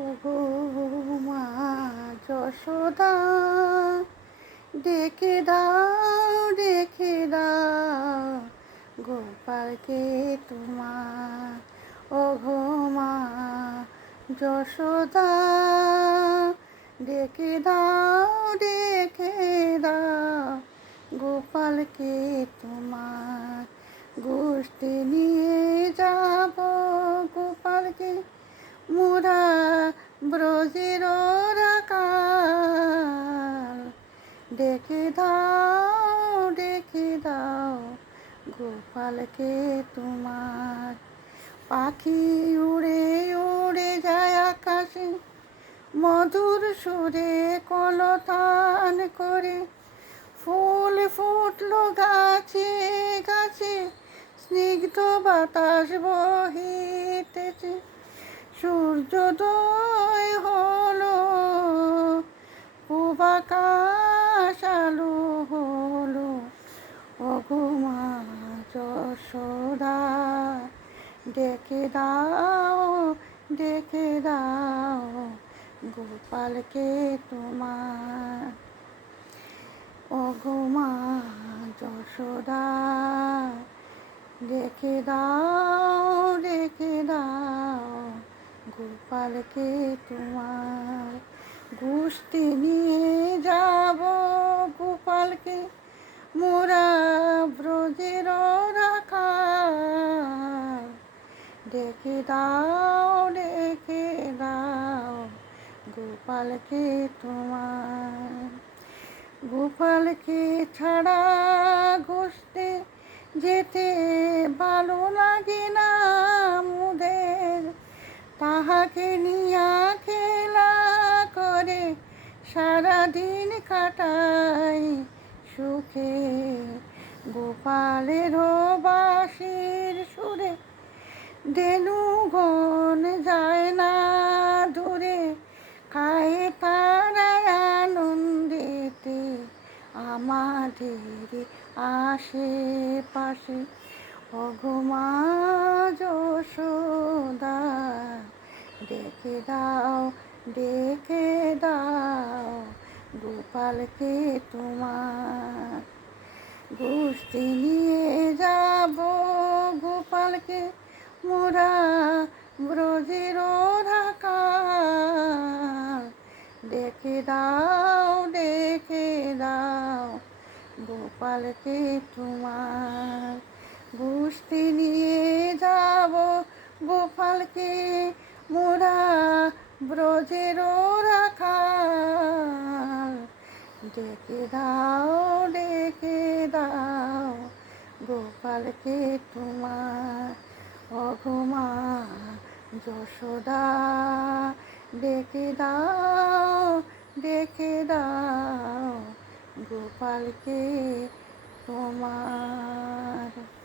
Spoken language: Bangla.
ওগো মা যশোদা, ডেকে দাও গোপালকে তোমার। ওগো মা যশোদা, ডেকে দাও গোপালকে তোমার। গোষ্ঠী নিয়ে যাব গোপালকে মোরা ব্রজের রাখাল। ডেকে দাও গোপালকে তোমার। পাখি উড়ে উড়ে যায় আকাশে, মধুর সুরে কলতান করে। ফুল ফুটলো গাছে গাছে, স্নিগ্ধ বাতাস বহিতেছে। সূর্যোদয় হলো, পূব আকাশ আলো হলো। ওগো মা যশোদা, ডেকে দাও গোপালকে তোমার। ওগো মা যশোদা, ডেকে দাও গোপালকে তোমার। গোষ্ঠী নিয়ে যাব গোপালকে মোরা ব্রজের রাখাল। ডেকে দাও গোপালকে তোমার। গোপালকে ছাড়া গোষ্ঠে যেতে ভালো লাগে না মোদের। তাহাকে নিয়া খেলা করে সারাদিন কাটাই সুখে। গোপালের বাঁশির সুরে ধেনুগণ যায় না দূরে। খায় তারা আনন্দেতে আমাদের আশেপাশে। ওগো মা যশোদা, ডেকে দাও গোপালকে তোমার। গোষ্ঠী নিয়ে যাব গোপালকে মোরা ব্রজের রাখাল। ডেকে দাও গোপালকে তোমার। গোষ্ঠী নিয়ে যাব গোপালকে মোরা ব্রজের রাখাল। ডেকে দাও গোপালকে তোমার। ওগো মা যশোদা, ডেকে দাও গোপালকে তোমার।